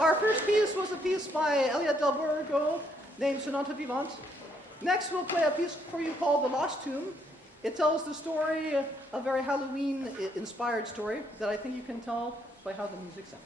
our first piece was a piece by Elliot Del Borgo named Sonata Vivante. Next, we'll play a piece for you called The Lost Tomb. It tells the story, a very Halloween-inspired story that I think you can tell by how the music sounds.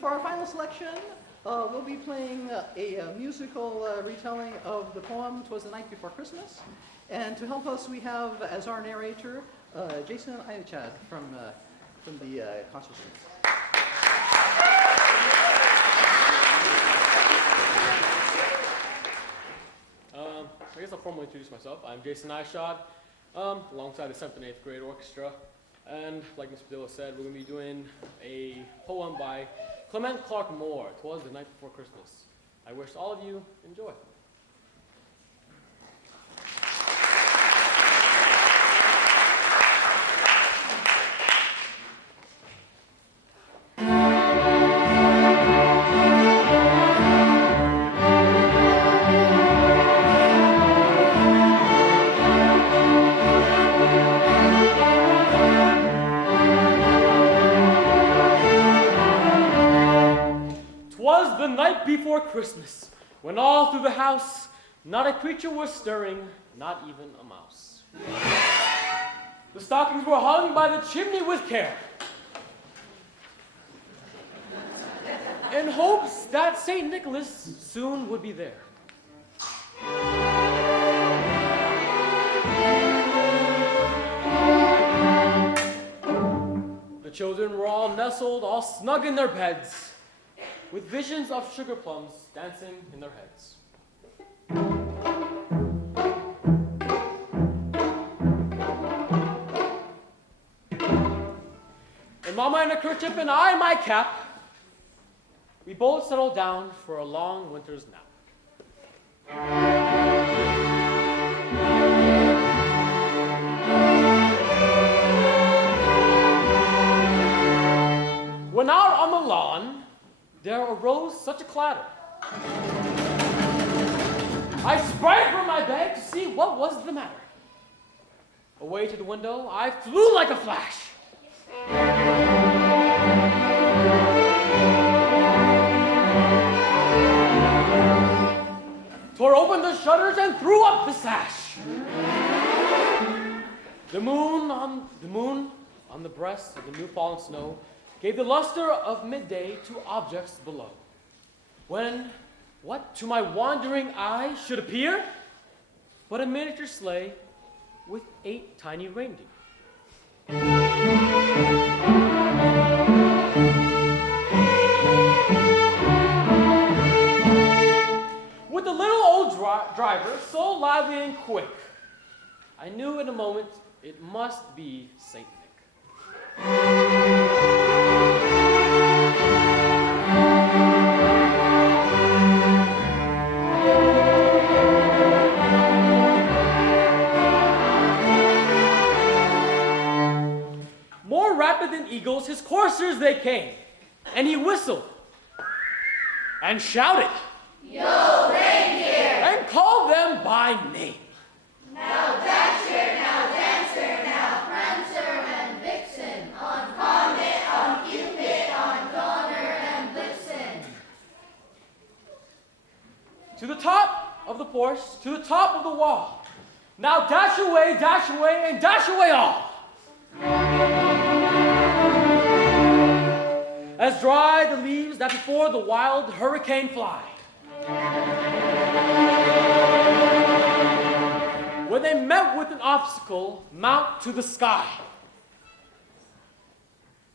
For our final selection, we'll be playing a musical retelling of the poem "'Twas the Night Before Christmas." And to help us, we have as our narrator Jason Ayachad from the concert stream. I guess I'll formally introduce myself. I'm Jason Ayachad, alongside the 7th and 8th grade orchestra. And like Mr. Padilla said, we're going to be doing a poem by Clement Clarke Moore, "'Twas the Night Before Christmas." I wish all of you enjoy. The night before Christmas, when all through the house not a creature was stirring, not even a mouse. The stockings were hung by the chimney with care, in hopes that St. Nicholas soon would be there. The children were all nestled, all snug in their beds, with visions of sugar plums dancing in their heads. And Mama in a kerchief and I my cap, we both settled down for a long winter's nap. When out on the lawn, there arose such a clatter. I sprang from my bed to see what was the matter. Away to the window, I flew like a flash. Tore open the shutters and threw up the sash. The moon on the breast of the new fallen snow gave the luster of midday to objects below. When what to my wandering eye should appear but a miniature sleigh with 8 tiny reindeer. With the little old driver so lively and quick, I knew in a moment it must be Saint Nick. More rapid than eagles, his coursers they came, and he whistled and shouted, Yo, reindeer! and called them by name. Now Dasher, now Dancer, now Prancer and Vixen, on Comet, on Cupid, on Donner and Blitzen. To the top of the porch, to the top of the wall. Now dash away, and dash away all. As dry the leaves that before the wild hurricane fly. When they met with an obstacle, mount to the sky.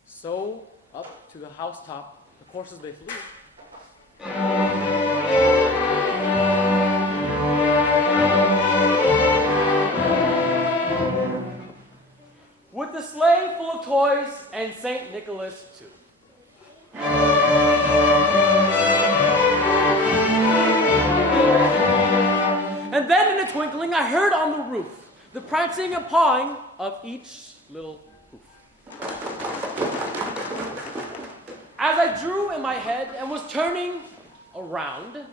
So up to the housetop, the coursers they flew. With the sleigh full of toys and St. Nicholas too. And then in a twinkling I heard on the roof the prancing and pawing of each little hoof. As I drew in my head and was turning around,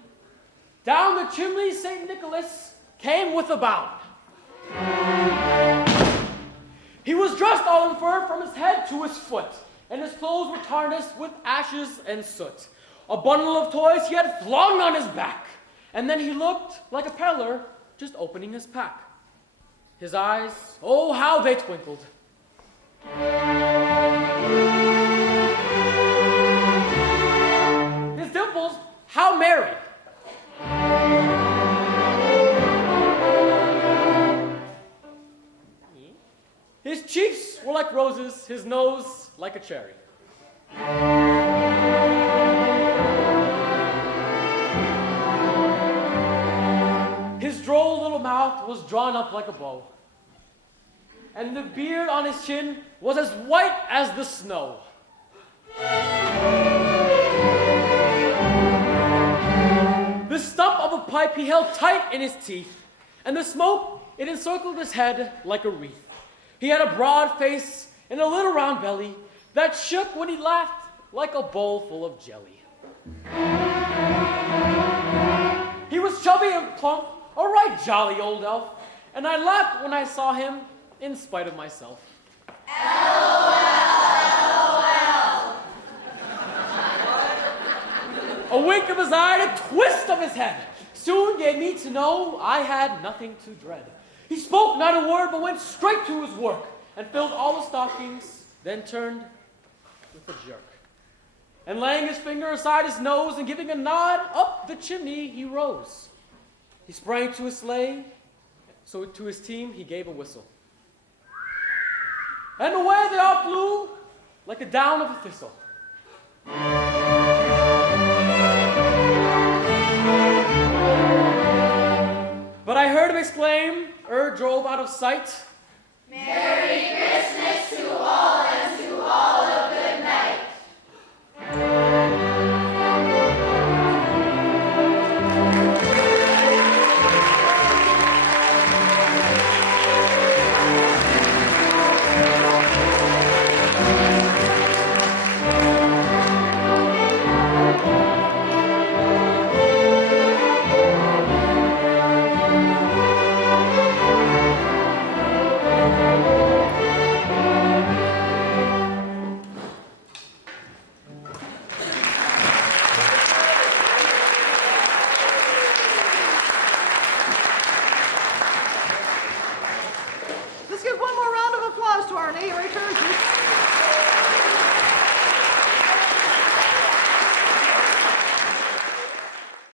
down the chimney St. Nicholas came with a bound. He was dressed all in fur from his head to his foot, and his clothes were tarnished with ashes and soot. A bundle of toys he had flung on his back, and then he looked like a peddler just opening his pack. His eyes, oh, how they twinkled. His dimples, how merry. His cheeks were like roses, his nose like a cherry. His droll little mouth was drawn up like a bow, and the beard on his chin was as white as the snow. The stump of a pipe he held tight in his teeth, and the smoke, it encircled his head like a wreath. He had a broad face and a little round belly that shook when he laughed like a bowl full of jelly. He was chubby and plump, a right jolly old elf, and I laughed when I saw him in spite of myself. LOL. A wink of his eye and a twist of his head soon gave me to know I had nothing to dread. He spoke not a word, but went straight to his work and filled all the stockings, then turned with a jerk. And laying his finger aside his nose and giving a nod, up the chimney he rose. He sprang to his sleigh, so to his team he gave a whistle. And away they all flew like the down of a thistle. But I heard him exclaim, ere drove out of sight, Merry Christmas to all.